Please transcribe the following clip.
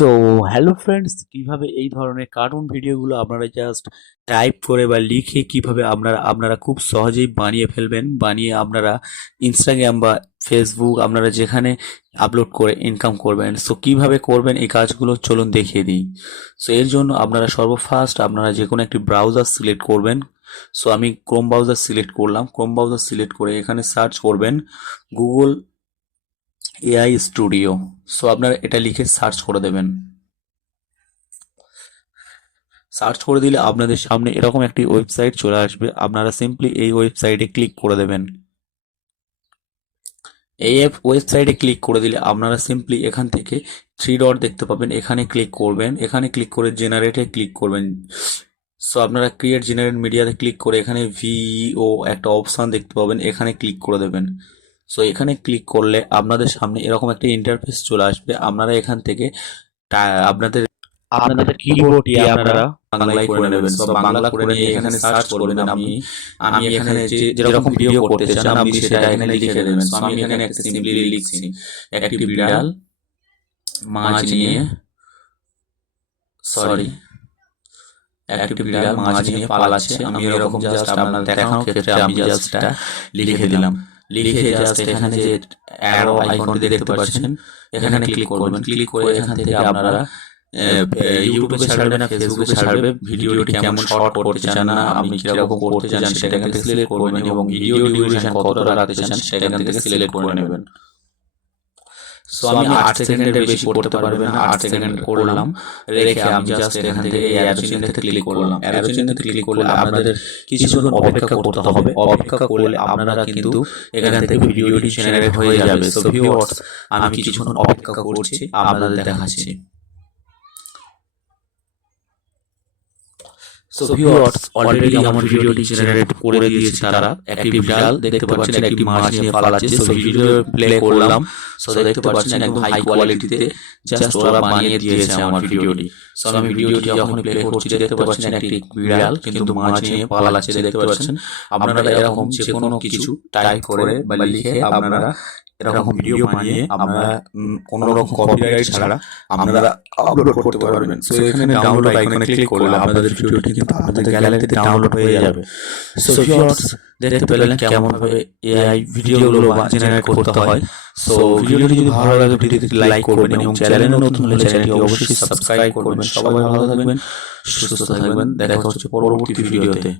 So hello friends, কিভাবে এই ধরনের কার্টুন ভিডিওগুলো আপনারা জাস্ট টাইপ করে বা লিখে কিভাবে আপনারা খুব সহজেই বানিয়ে ফেলবেন, বানিয়ে আপনারা ইনস্টাগ্রাম বা ফেসবুক আপনারা যেখানে আপলোড করে ইনকাম করবেন। সো কিভাবে করবেন এই কাজগুলো চলুন দেখিয়ে দিই। সো এর জন্য আপনারা সর্বফার্স্ট আপনারা যে কোনো একটি ব্রাউজার সিলেক্ট করবেন। সো আমি ক্রোম ব্রাউজার সিলেক্ট করলাম। ক্রোম ব্রাউজার সিলেক্ট করে এখানে সার্চ করবেন গুগল এআই স্টুডিও। সো আপনারা এটা লিখে সার্চ করে দেবেন। সার্চ করে দিলে আপনাদের সামনে এরকম একটি ওয়েবসাইট চলে আসবে। আপনারা সিম্পলি এই ওয়েবসাইটে ক্লিক করে দেবেন। এই ওয়েবসাইটে ক্লিক করে দিলে আপনারা সিম্পলি এখান থেকে থ্রি ডট দেখতে পাবেন, এখানে ক্লিক করবেন। এখানে ক্লিক করে জেনারেটে ক্লিক করবেন। সো আপনারা ক্রিয়েট জেনারেট মিডিয়াতে ক্লিক করে এখানে ভিও একটা অপশান দেখতে পাবেন, এখানে ক্লিক করে দেবেন। সো এখানে ক্লিক করলে আপনাদের সামনে এরকম একটা ইন্টারফেস চলে আসবে। আপনারা এখান থেকে আপনাদের আপনাদের কিবোর্ড দিয়ে আপনারা বাংলায় করে নেবেন। সো বাংলা করে নিয়ে এখানে সার্চ করবেন। আমি এখানে যেরকম ভিডিও করতে চান আপনি সেটা এখানে লিখে দেবেন। সো আমি এখানে একটা সিম্পলি লিখছি, একটি বিড়াল মাছ নিয়ে একটি বিড়াল মাছ নিয়ে পালাচ্ছে। আমি এরকম জাস্ট আপনাদের দেখানোর ক্ষেত্রে আমি জাস্ট এটা লিখে দিলাম। লিখে জাস্ট এখানে যে অ্যারো আইকনটি দেখতে পাচ্ছেন এখানে ক্লিক করবেন। ক্লিক করে এখান থেকে আপনারা ইউটিউবে ছাড়বে না ফেসবুকে ছাড়বে, ভিডিওটি কেমন শর্ট করতে চান না আপনি কিরকম করতে চান সেটা এখান থেকে সিলেক্ট করবেন এবং ভিডিও ডিউরেশন কতটা রাখতে চান সেটা এখান থেকে সিলেক্ট করে নেবেন। সো আমি 8 সেকেন্ডের বেশি করতে পারবেন না, 8 সেকেন্ড করলাম। রেখে আমি জাস্ট এখান থেকে এই অ্যারো চিহ্নতে ক্লিক করলাম। অ্যারো চিহ্নতে ক্লিক করলে আপনাদের কিছুক্ষণ অপেক্ষা করতে হবে। অপেক্ষা করলে আপনারা কিন্তু এখান থেকে ভিডিওটি জেনারেট হয়ে যাবে। সো ভিউয়ার্স, আমি কিছুক্ষণ অপেক্ষা করছি, আপনাদের দেখাচ্ছি। সো ভিউয়ার্স, অলরেডি আমার ভিডিওটি জেনারেট করে দিয়েছে তারা। একটি বিড়াল দেখতে পাচ্ছেন একটি মাছ নিয়ে পালাচ্ছে। সো ভিডিও প্লে করলাম। সো দেখতে পাচ্ছেন একদম হাই কোয়ালিটিতে জাস্ট ওরা বানিয়ে দিয়েছে আমার ভিডিওটি। সো আমি ভিডিওটি যখন প্লে করছি দেখতে পাচ্ছেন একটি বিড়াল কিন্তু মাছ নিয়ে পালাচ্ছে দেখতে পাচ্ছেন। আপনারা এরকম যে কোনো কিছু টাইপ করে বা লিখে আপনারা এরকম ভিডিও বানিয়ে আপনারা কোনো রকম কপিরাইট ছাড়া আপনারা আপলোড করতে পারবেন। সো এখানে ডাউনলোড আইকনে ক্লিক করলে আপনাদের ভিডিওটি কিন্তু আপনাদের গ্যালারিতে ডাউনলোড হয়ে যাবে। সো ভিউয়ার্স, দেখতে পেলেন কেমন ভাবে এআই ভিডিওগুলো জেনারেট করতে হয়। সো ভিডিওটি যদি ভালো লাগে ভিডিওটি লাইক করবেন এবং চ্যানেলে নতুন হলে চ্যানেলটি অবশ্যই সাবস্ক্রাইব করবেন। সবাই ভালো থাকবেন, সুস্থ থাকবেন। দেখা হচ্ছে পরবর্তী ভিডিওতে।